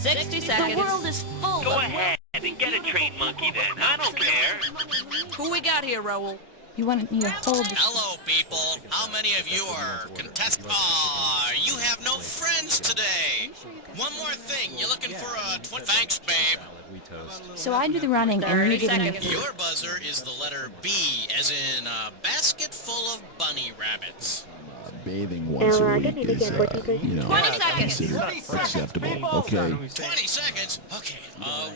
60 seconds. The world is full Go of... ahead and get a trained monkey then. I don't care. Who we got here, Raoul? You want me to hold the... Hello, people. How many of you are contestants? Aw, you have no friends today. One more thing. You looking for a Thanks, babe. So I do the running and you 30 give me... seconds. Your buzzer is the letter B, as in a basket full of bunny rabbits. Bathing once a week is, 20 seconds. considered acceptable. Okay. 20 seconds? Okay.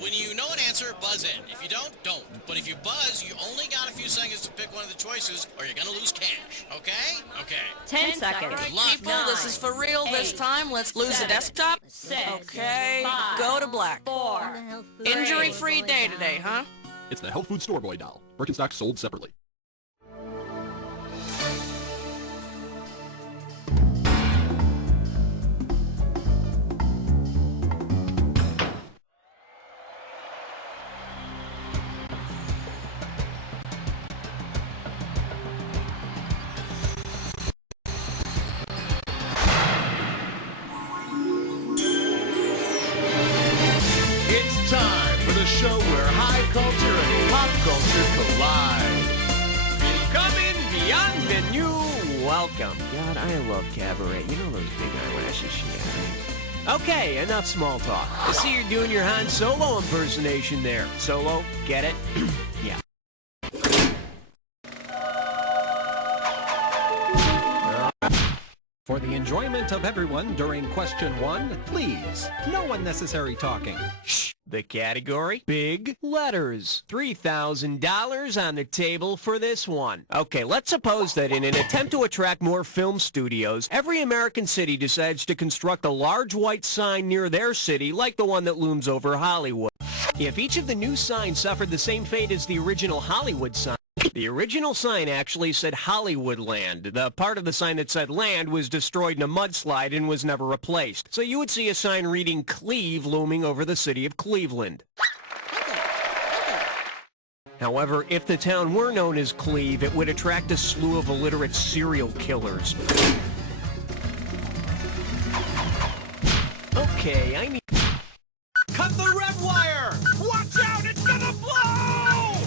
When you know an answer, buzz in. If you don't, don't. But if you buzz, you only got a few seconds to pick one of the choices, or you're gonna lose cash. Okay? Okay. 10 seconds. Good luck. People, this is for real this time. Let's lose the desktop. 6, Okay, 5, go to black. 4, Injury-free day today, huh? It's the Health Food Store Boy doll. Birkenstock sold separately. It's time for the show where high culture and pop culture collide. Coming beyond the new welcome. God, I love Cabaret. You know those big eyelashes she has. Okay, enough small talk. I see you're doing your Han Solo impersonation there. Solo, get it? Yeah. For the enjoyment of everyone during question 1, please, no unnecessary talking. Shh. The category? Big letters. $3,000 on the table for this one. Okay, let's suppose that in an attempt to attract more film studios, every American city decides to construct a large white sign near their city like the one that looms over Hollywood. If each of the new signs suffered the same fate as the original Hollywood sign, the original sign actually said Hollywoodland. The part of the sign that said land was destroyed in a mudslide and was never replaced. So you would see a sign reading Cleve looming over the city of Cleveland. However, if the town were known as Cleve, it would attract a slew of illiterate serial killers. Okay, I need... Cut the red wire! Watch out, it's gonna blow!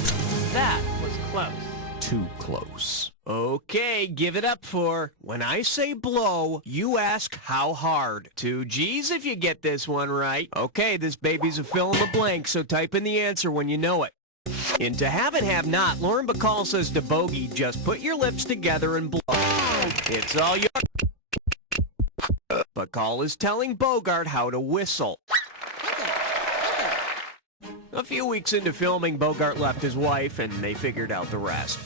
That was close. Too close. Okay, give it up for, when I say blow, you ask how hard. 2 G's if you get this one right. Okay, this baby's a fill in the blank, so type in the answer when you know it. In To Have It, Have Not, Lauren Bacall says to Bogey, just put your lips together and blow. It's all yours. Bacall is telling Bogart how to whistle. A few weeks into filming, Bogart left his wife, and they figured out the rest.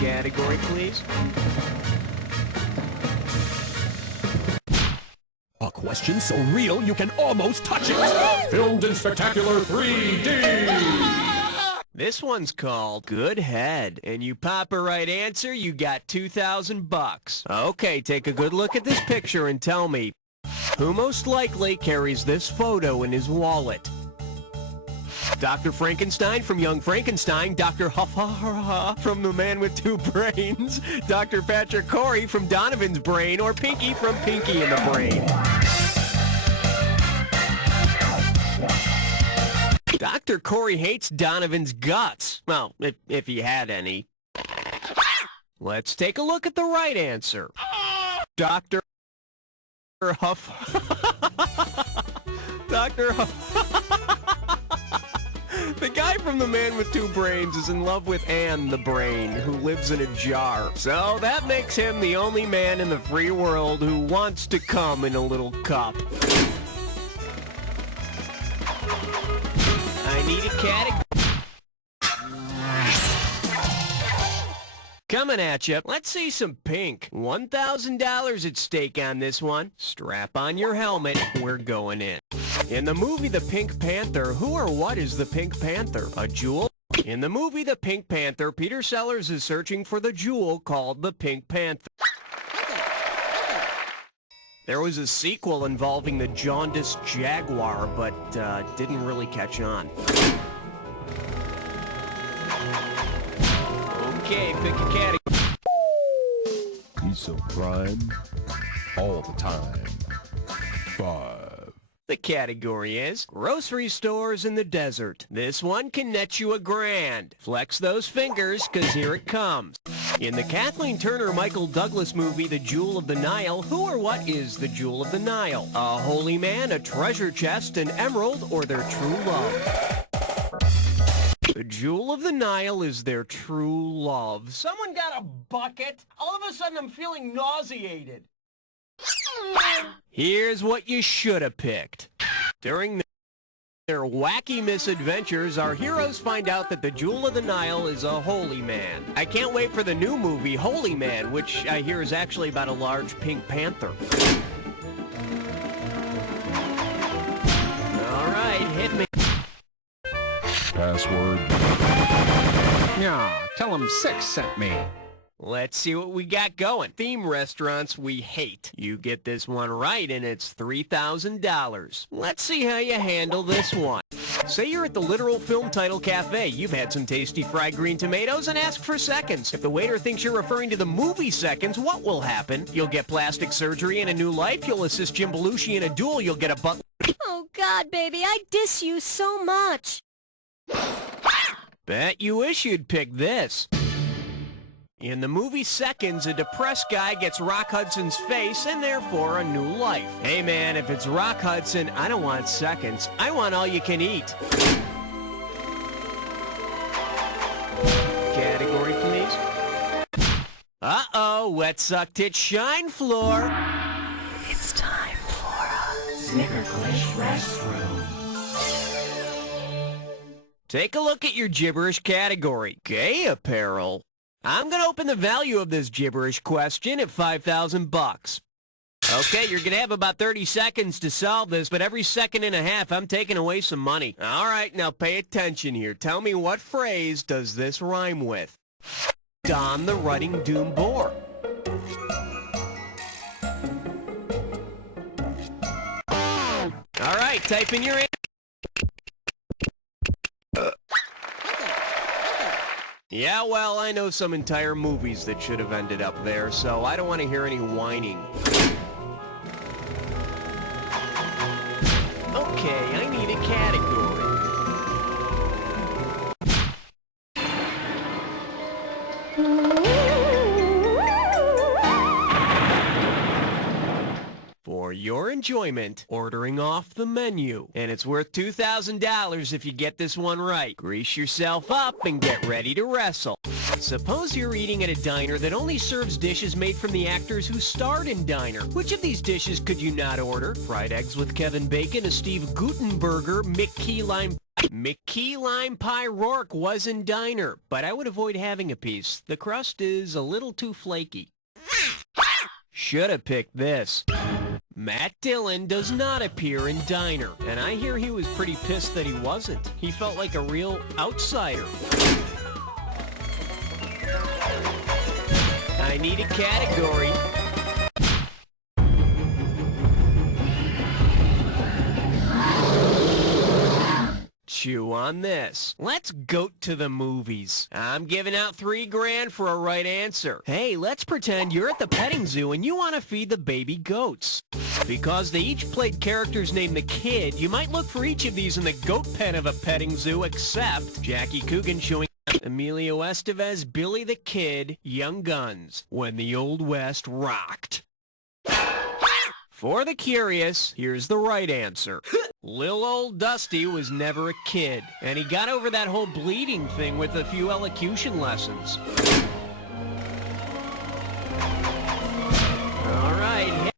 Category, please. A question so real you can almost touch it. Filmed in spectacular 3D. This one's called Good Head, and you pop a right answer, you got $2,000. Okay, take a good look at this picture and tell me, who most likely carries this photo in his wallet? Dr. Frankenstein from Young Frankenstein, Dr. Huff from The Man with Two Brains, Dr. Patrick Corey from Donovan's Brain, or Pinky from Pinky in the Brain. Dr. Corey hates Donovan's guts. Well, if he had any. Let's take a look at the right answer. Dr. Huff. Dr. Huff. The guy from The Man with Two Brains is in love with Anne the Brain, who lives in a jar. So that makes him the only man in the free world who wants to come in a little cup. I need a category. Coming at you. Let's see some pink. $1,000 at stake on this one. Strap on your helmet. We're going in. In the movie The Pink Panther, who or what is the Pink Panther? A jewel? In the movie The Pink Panther, Peter Sellers is searching for the jewel called the Pink Panther. There was a sequel involving the jaundiced jaguar, but didn't really catch on. Okay, pick a category. Piece of prime. all the time. 5. The category is grocery stores in the desert. This one can net you $1,000. Flex those fingers, 'cause here it comes. In the Kathleen Turner-Michael Douglas movie, The Jewel of the Nile, who or what is the Jewel of the Nile? A holy man, a treasure chest, an emerald, or their true love? The Jewel of the Nile is their true love. Someone got a bucket? All of a sudden I'm feeling nauseated. Here's what you should have picked. During their wacky misadventures, our heroes find out that the Jewel of the Nile is a holy man. I can't wait for the new movie, Holy Man, which I hear is actually about a large pink panther. All right, hit me. Password. Yeah, tell him 6 sent me. Let's see what we got going. Theme restaurants we hate. You get this one right and it's $3,000. Let's see how you handle this one. Say you're at the Literal Film Title Cafe. You've had some tasty fried green tomatoes and ask for seconds. If the waiter thinks you're referring to the movie Seconds, what will happen? You'll get plastic surgery and a new life. You'll assist Jim Belushi in a duel. You'll get a butt... Oh, God, baby, I diss you so much. Bet you wish you'd pick this. In the movie Seconds, a depressed guy gets Rock Hudson's face and therefore a new life. Hey man, if it's Rock Hudson, I don't want seconds. I want all you can eat. Category, please. Uh-oh, wet suck tit shine floor. It's time for a Snickerglish restroom. Take a look at your gibberish category. Gay apparel. I'm going to open the value of this gibberish question at $5,000. Okay, you're going to have about 30 seconds to solve this, but every second and a half, I'm taking away some money. All right, now pay attention here. Tell me what phrase does this rhyme with? Don the Rutting Doom Boar. All right, type in your answer. Yeah, well, I know some entire movies that should have ended up there, so I don't want to hear any whining. Okay, I need a category. For your enjoyment, ordering off the menu. And it's worth $2,000 if you get this one right. Grease yourself up and get ready to wrestle. Suppose you're eating at a diner that only serves dishes made from the actors who starred in Diner. Which of these dishes could you not order? Fried eggs with Kevin Bacon, a Steve Gutenberger, Key Lime Pie Rourke was in Diner, but I would avoid having a piece. The crust is a little too flaky. Should have picked this. Matt Dillon does not appear in Diner, and I hear he was pretty pissed that he wasn't. He felt like a real outsider. I need a category. Chew on this. Let's go to the movies. I'm giving out $3,000 for a right answer. Hey, let's pretend you're at the petting zoo and you want to feed the baby goats. Because they each played characters named the Kid, you might look for each of these in the goat pen of a petting zoo, except Jackie Coogan showing Emilio Estevez, Billy the Kid, Young Guns, When the Old West Rocked. For the curious, here's the right answer. Lil' old Dusty was never a kid, and he got over that whole bleeding thing with a few elocution lessons. All right.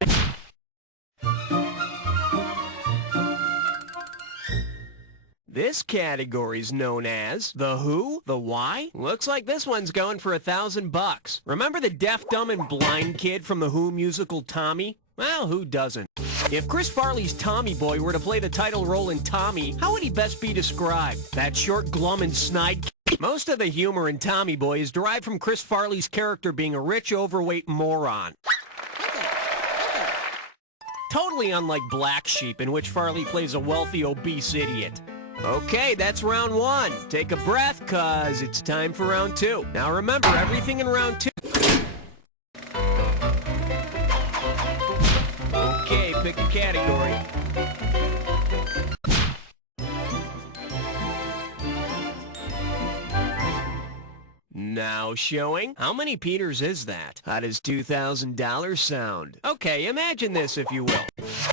This category's known as the who, the why. Looks like this one's going for $1,000. Remember the deaf, dumb, and blind kid from the Who musical Tommy? Well, who doesn't? If Chris Farley's Tommy Boy were to play the title role in Tommy, how would he best be described? That short, glum, and snide kid? Most of the humor in Tommy Boy is derived from Chris Farley's character being a rich, overweight moron. Totally unlike Black Sheep, in which Farley plays a wealthy, obese idiot. Okay, that's round one. Take a breath, cause it's time for round two. Now remember, everything in round two... pick a category. Now showing. How many Peters is that? How does $2,000 sound? Okay, imagine this if you will.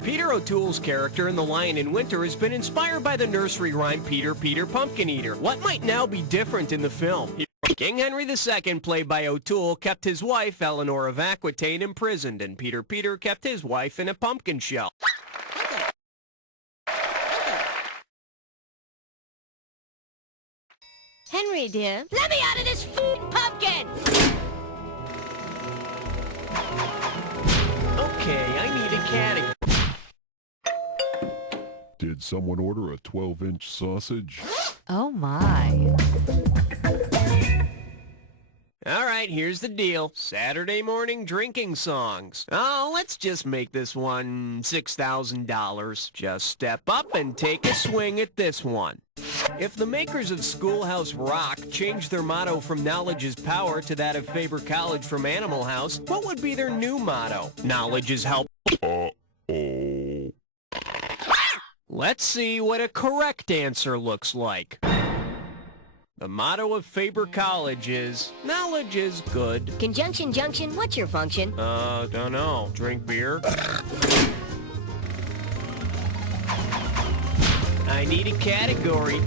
Peter O'Toole's character in The Lion in Winter has been inspired by the nursery rhyme Peter, Peter, Pumpkin Eater. What might now be different in the film? King Henry II, played by O'Toole, kept his wife, Eleanor of Aquitaine, imprisoned, and Peter Peter kept his wife in a pumpkin shell. Henry, dear, let me out of this pumpkin! Okay, I need a category. Did someone order a 12-inch sausage? Oh my. All right, here's the deal. Saturday morning drinking songs. Oh, let's just make this one $6,000. Just step up and take a swing at this one. If the makers of Schoolhouse Rock changed their motto from Knowledge is Power to that of Faber College from Animal House, what would be their new motto? Knowledge is help. Uh-oh. Let's see what a correct answer looks like. The motto of Faber College is, knowledge is good. Conjunction junction, what's your function? Don't know. Drink beer? I need a category.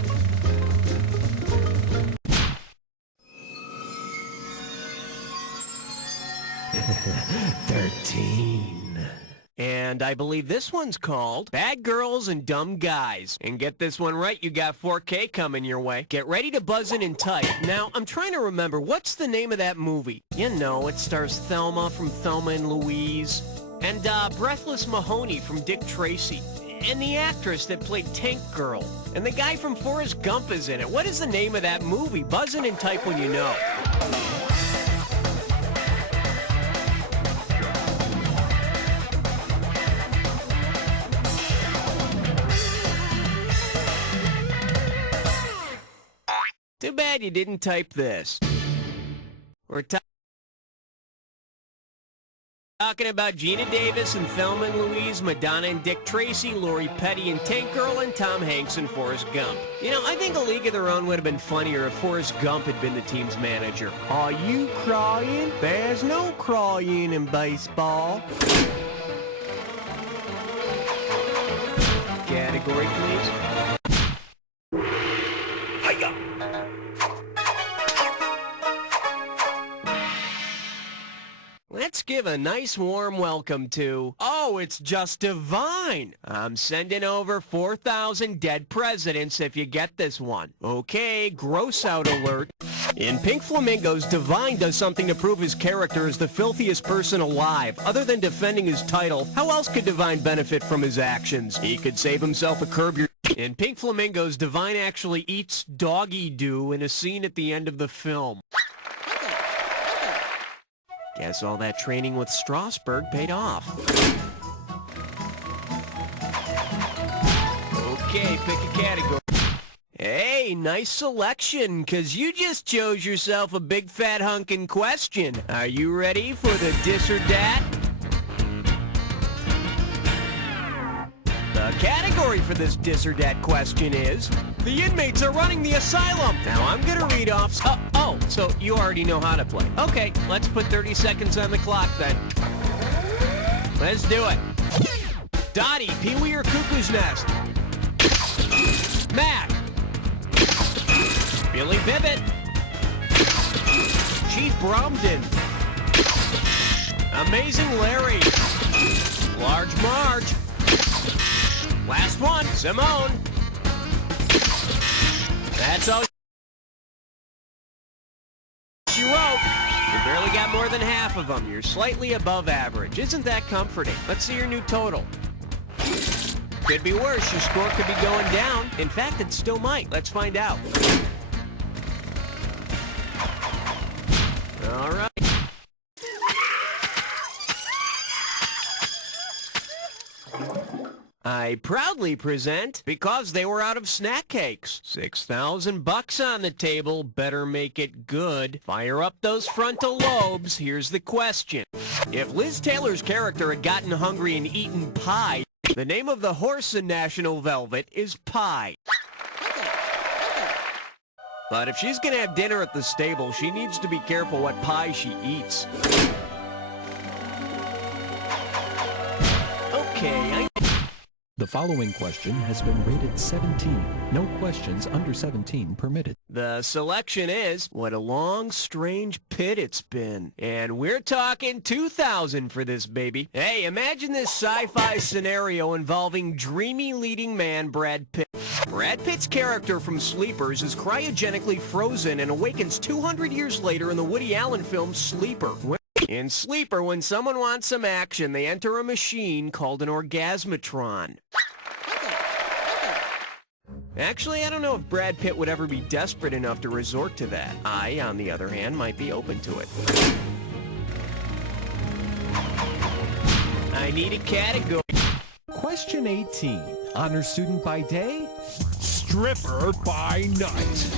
And I believe this one's called Bad Girls and Dumb Guys. And get this one right, you got 4K coming your way. Get ready to buzz in and type. Now, I'm trying to remember, what's the name of that movie? You know, it stars Thelma from Thelma and Louise. And Breathless Mahoney from Dick Tracy. And the actress that played Tank Girl. And the guy from Forrest Gump is in it. What is the name of that movie? Buzz in and type when you know. Too bad you didn't type this. We're talking about Gina Davis and Thelma and Louise, Madonna and Dick Tracy, Lori Petty and Tank Girl, and Tom Hanks and Forrest Gump. You know, I think A League of Their Own would have been funnier if Forrest Gump had been the team's manager. Are you crying? There's no crying in baseball. Category, please. Hiya! Let's give a nice warm welcome to, oh, it's just divine. I'm sending over 4,000 dead presidents if you get this one. Okay, gross out alert. In Pink Flamingos, Divine does something to prove his character is the filthiest person alive. Other than defending his title, how else could Divine benefit from his actions? He could save himself a Curb Your... In Pink Flamingos, Divine actually eats doggy doo in a scene at the end of the film. Guess all that training with Strasberg paid off. Okay, pick a category. Hey, nice selection, 'cause you just chose yourself a big fat hunkin' question. Are you ready for the dis or dat? The category for this dis or dat question is, the inmates are running the asylum. Now I'm gonna read off... Oh, so you already know how to play. Okay, let's put 30 seconds on the clock then. Let's do it. Dottie, Pee-wee or Cuckoo's Nest? Mac. Billy Bibbit. Chief Bromden. Amazing Larry. Large Marge. Last one, Simone. That's all she wrote. You barely got more than half of them. You're slightly above average. Isn't that comforting? Let's see your new total. Could be worse. Your score could be going down. In fact, it still might. Let's find out. All right. I proudly present Because They Were Out of Snack Cakes. $6,000 on the table, better make it good. Fire up those frontal lobes. Here's the question. If Liz Taylor's character had gotten hungry and eaten pie, the name of the horse in National Velvet is Pie. But if she's gonna have dinner at the stable, she needs to be careful what pie she eats. Okay, The following question has been rated 17. No questions under 17 permitted. The selection is, what a long, strange pit it's been. And we're talking 2,000 for this baby. Hey, imagine this sci-fi scenario involving dreamy leading man Brad Pitt. Brad Pitt's character from Sleepers is cryogenically frozen and awakens 200 years later in the Woody Allen film Sleeper. In Sleeper, when someone wants some action, they enter a machine called an orgasmatron. Actually, I don't know if Brad Pitt would ever be desperate enough to resort to that. I, on the other hand, might be open to it. I need a category. Question 18. Honor student by day, stripper by night.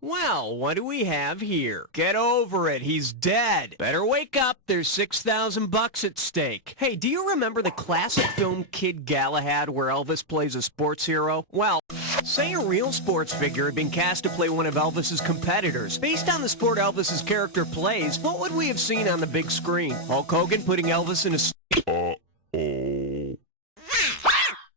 Well, what do we have here? Get over it, he's dead. Better wake up, there's $6,000 at stake. Hey, do you remember the classic film Kid Galahad where Elvis plays a sports hero? Well, say a real sports figure had been cast to play one of Elvis's competitors. Based on the sport Elvis's character plays, what would we have seen on the big screen? Hulk Hogan putting Elvis in a... Uh-oh.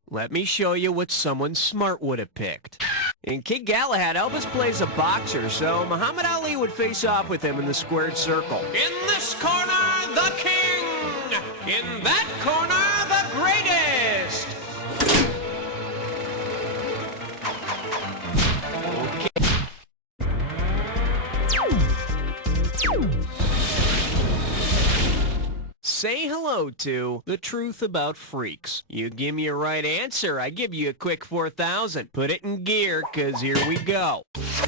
Let me show you what someone smart would have picked. In Kid Galahad, Elvis plays a boxer, so Muhammad Ali would face off with him in the squared circle. In this corner, the king! In that corner, the greatest! Okay. Say hello to the truth about freaks. You give me a right answer, I give you a quick 4,000. Put it in gear, cause here we go.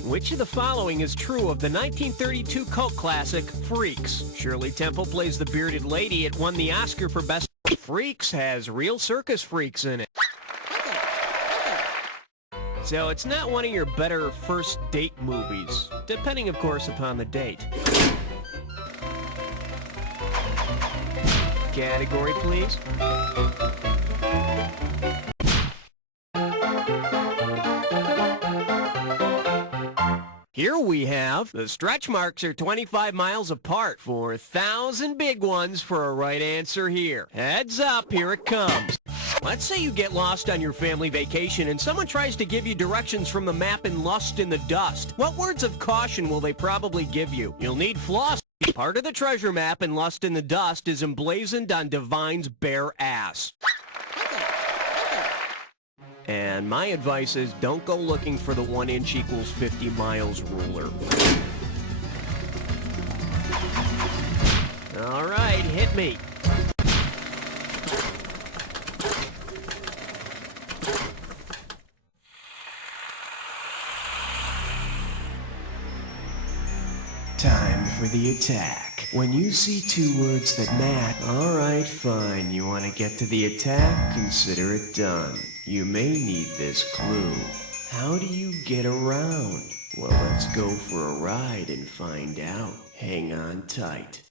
Which of the following is true of the 1932 cult classic, Freaks? Shirley Temple plays the bearded lady. It won the Oscar for Best... Freaks has real circus freaks in it. So it's not one of your better first date movies, depending of course upon the date. Category, please. Here we have, the stretch marks are 25 miles apart. 4,000 big ones for a right answer here. Heads up, here it comes. Let's say you get lost on your family vacation and someone tries to give you directions from the map in Lust in the Dust. What words of caution will they probably give you? You'll need floss. Part of the treasure map in Lust in the Dust is emblazoned on Divine's bare ass. And my advice is don't go looking for the 1 inch equals 50 miles ruler. All right, hit me. Time for the attack. When you see 2 words that match, all right, fine. You want to get to the attack? Consider it done. You may need this clue. How do you get around? Well, let's go for a ride and find out. Hang on tight.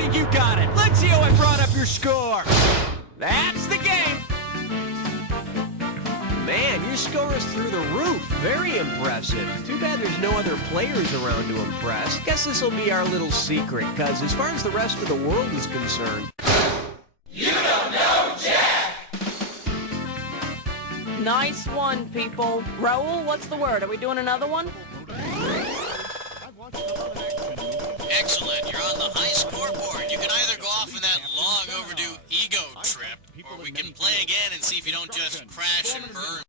think you got it. Let's see how I brought up your score. That's the game. Man, your score is through the roof. Very impressive. Too bad there's no other players around to impress. Guess this will be our little secret, because as far as the rest of the world is concerned... You don't know Jack! Nice one, people. Raoul, what's the word? Are we doing another one? Excellent. You're on the high scoreboard. You can either go off in that long overdue ego trip, or we can play again and see if you don't just crash and burn.